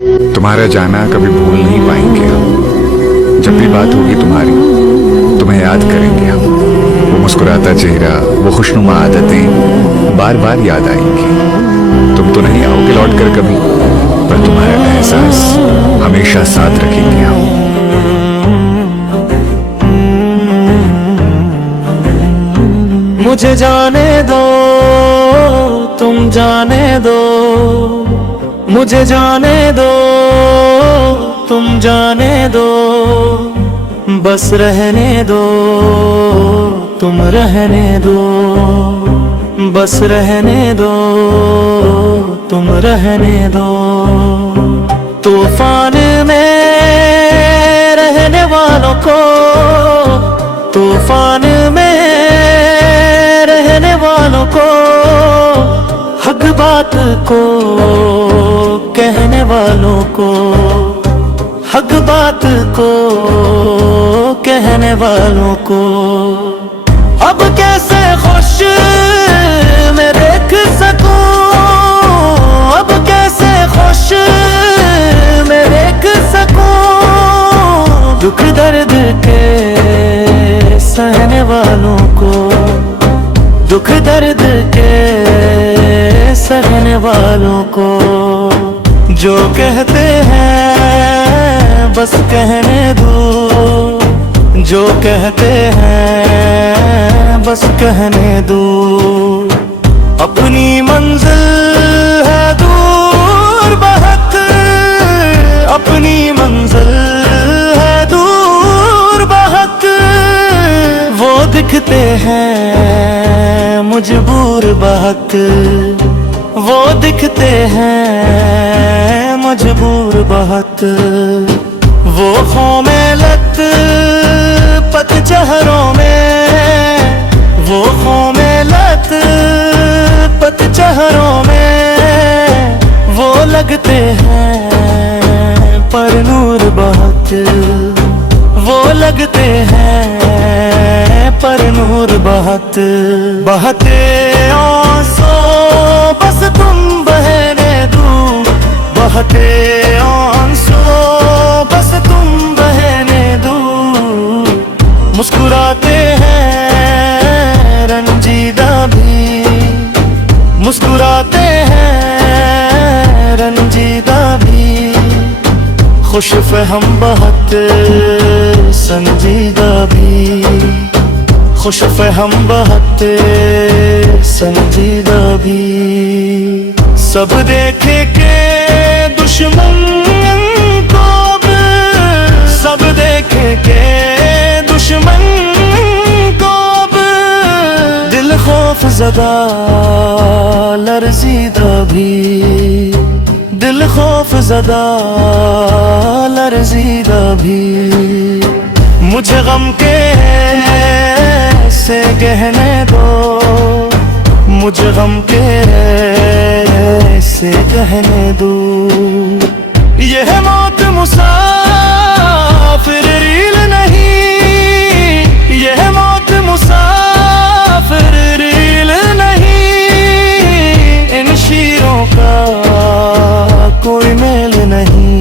तुम्हारा जाना कभी भूल नहीं पाएंगे हम। जब भी बात होगी तुम्हारी, तुम्हें याद करेंगे हम। वो मुस्कुराता चेहरा, वो खुशनुमा आदतें बार बार याद आएंगी। तुम तो नहीं आओगे लौट कर कभी, पर तुम्हारा एहसास हमेशा साथ रखेंगे हम। मुझे जाने दो, तुम जाने दो, मुझे जाने दो, तुम जाने दो, बस रहने दो, तुम रहने दो, बस रहने दो, तुम रहने दो। तूफान में रहने वालों को, तूफान में रहने वालों को, हक बात को कहने वालों को, हक बात को कहने वालों को, अब कैसे खुश मैं देख सकूं, अब कैसे खुश मैं देख सकूं, दुख दर्द के सहने वालों को, दुख दर्द के सहने वालों को। जो कहते हैं बस कहने दो, जो कहते हैं बस कहने दो। अपनी मंजिल है दूर बहुत, अपनी मंजिल है दूर बहुत, वो दिखते हैं मजबूर बहुत, वो दिखते हैं मजबूर बहुत। वो खौमे लत पतझड़ों में, वो खौमे लत पतझड़ों में, वो लगते हैं पर नूर बहुत, वो लगते हैं पर नूर बहुत। बहते आंसू बस तुम बहने दो, बहते आंसू बस तुम बहने दो। मुस्कुराते हैं रंजीदा भी, मुस्कुराते हैं रंजीदा भी, खुश फहम बहुत संजीदा भी, खुश फहम बहुत संजीदा भी। सब देखे के दुश्मन को अब, सब देखे के दुश्मन को अब, दिल खौफ ज़दा लरज़ीदा भी, दिल खौफ ज़दा लरज़ीदा भी। मुझे गम के से कहने दो, मुझे गम के से कहने दो। यह मौत मुसाफिर रील नहीं, यह मौत मुसाफिर रील नहीं, इन शीरों का कोई मेल नहीं,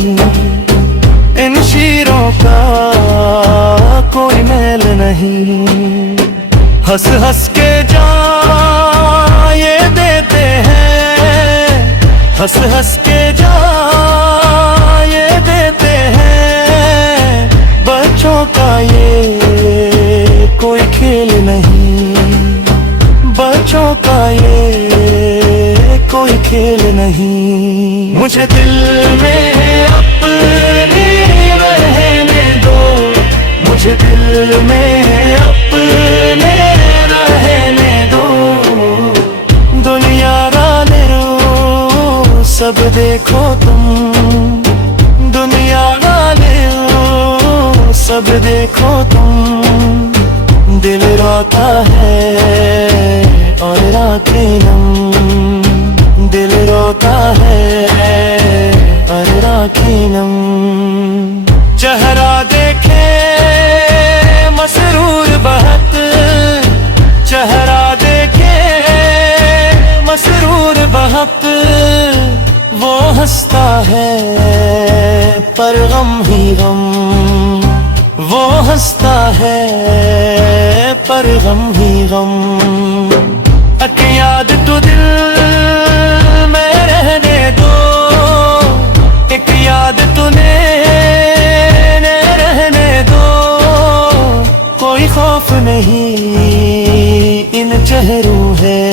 इन शीरों का कोई मेल नहीं। हंस हंस के जान ये देते हैं, हंस हंस के जान ये देते हैं, बच्चों का ये कोई खेल नहीं, बच्चों का ये कोई खेल नहीं। मुझे दिल में अपने रहने दो, मुझे दिल में अपने रहने दो। दुनिया वाले सब देखो तुम, दुनिया वाले सब देखो तुम, दिल रोता है और राखें नम, दिल रोता है और राखें नम। चेहरा देखे मसरूर बहुत, चेहरा देखे मसरूर बहुत, वो हंसता है पर गम ही गम, वो हंसता है पर गम ही गम। एक याद तो दिल में रहने दो, एक याद तूने रहने दो। कोई खौफ नहीं इन चेहरों है,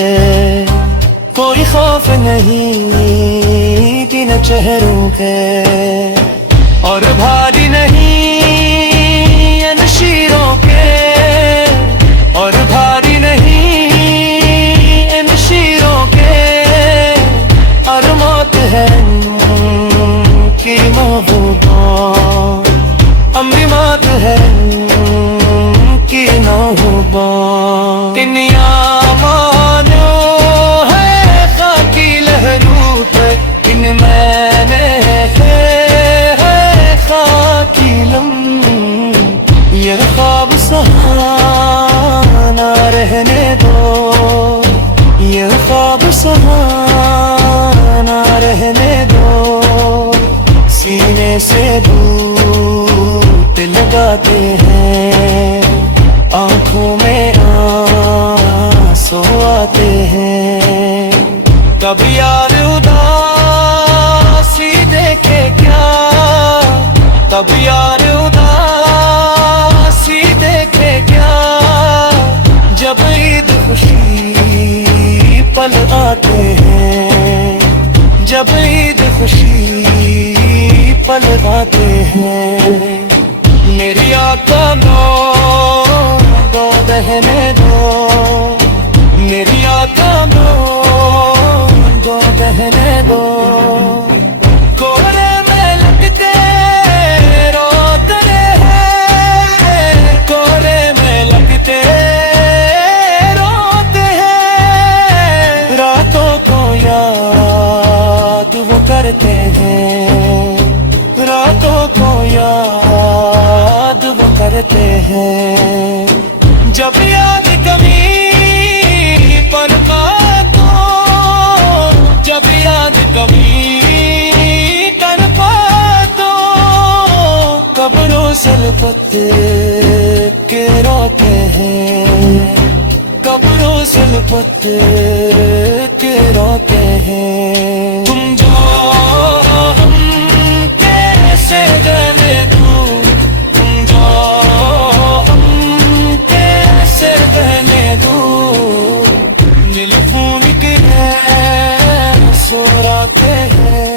कोई खौफ नहीं इन चेहरों है। और भारी नहीं इन शीरों के, और भारी नहीं इन शीरों के। और मौत है की महबूबा, अम्री मौत है की महबूबा। दुनिया मानो है खाकी लहरूं पे, इन मैंने है खाकी लम। ये ख्वाब सहाना रहने दो, ये ख्वाब सहाना रहने दो। सीने से दूर लगाते हैं, आंखों में आंसू आते हैं। कभी यार उदासी देखे क्या, कभी यार उदासी देखे क्या। जब ईद खुशी पल आते हैं, जब ईद खुशी पल आते हैं। मेरी आँखों दो बहने दो, मेरी आँखों दो बहने दो। कोहरे में लगते रोते हैं, कोहरे में लगते रोते हैं। रातों को याद वो करते हैं, रातों को याद वो करते हैं। जब याद कभी पर तो, जब याद कभी कर पातो। कब्रों से लपट के रोते हैं, कब्रों से लपट के रोते हैं। तुम जो हम कैसे रहने दूं, तुम जो हम कैसे रहने दूं। दिल खून के सुराते हैं।